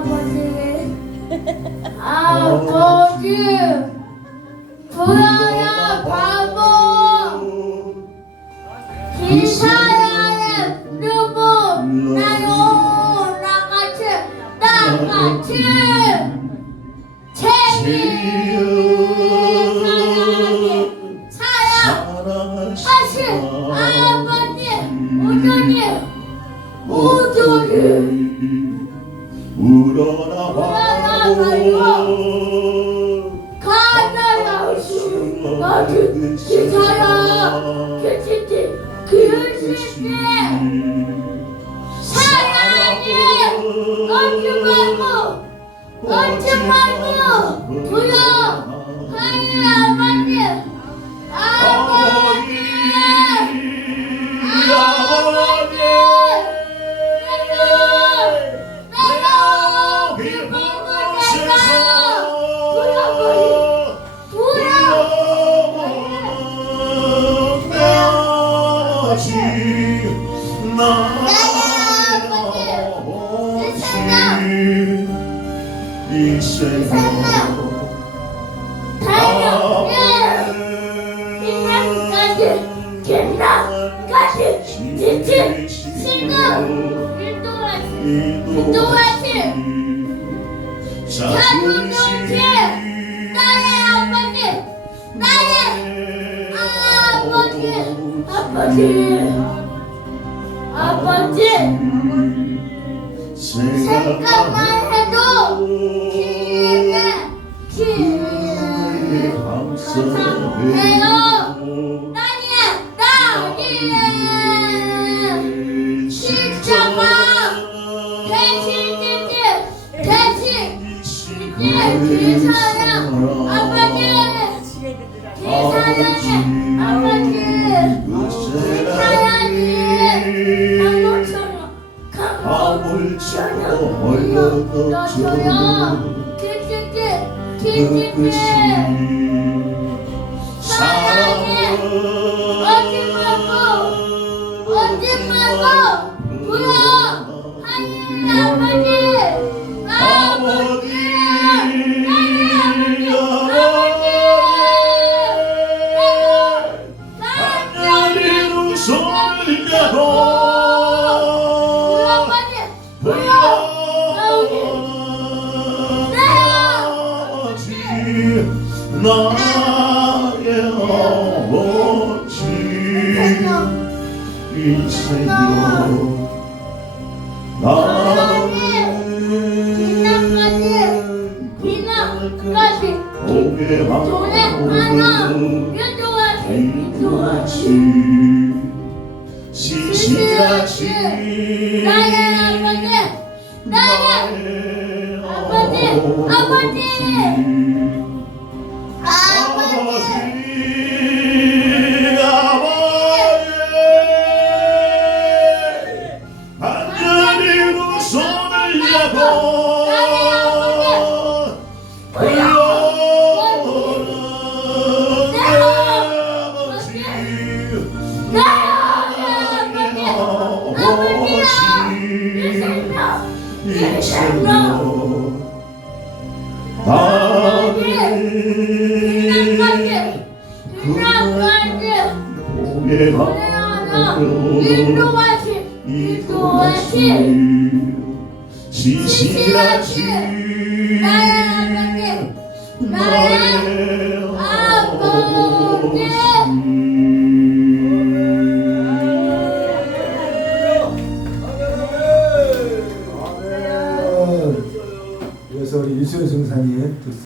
아버지. 아버지 불어야 바보. 기사야의 누구 나요? 나같이 나같이 재미 사랑 하신 아버지 우전이 우전이 우러나 바보 가나야시 나도 기사야 그치지 나의 아버지 아버지 생각만 해도 기회가 기회 감사해요 나니야 나니 십자가 대신 대신 기사야 아버지 기사야 아버지 흘러줘요 키키키 키키키 사랑해 어디 말고 어디 말고 불러 하나님 아버지 아버지 나의 아버지 하나님 손을 잡고 나의 아버지 인생여 나는 비나까지 오게 하고 유도하시 시시하시 나의 인도하시 인도하시 지시하시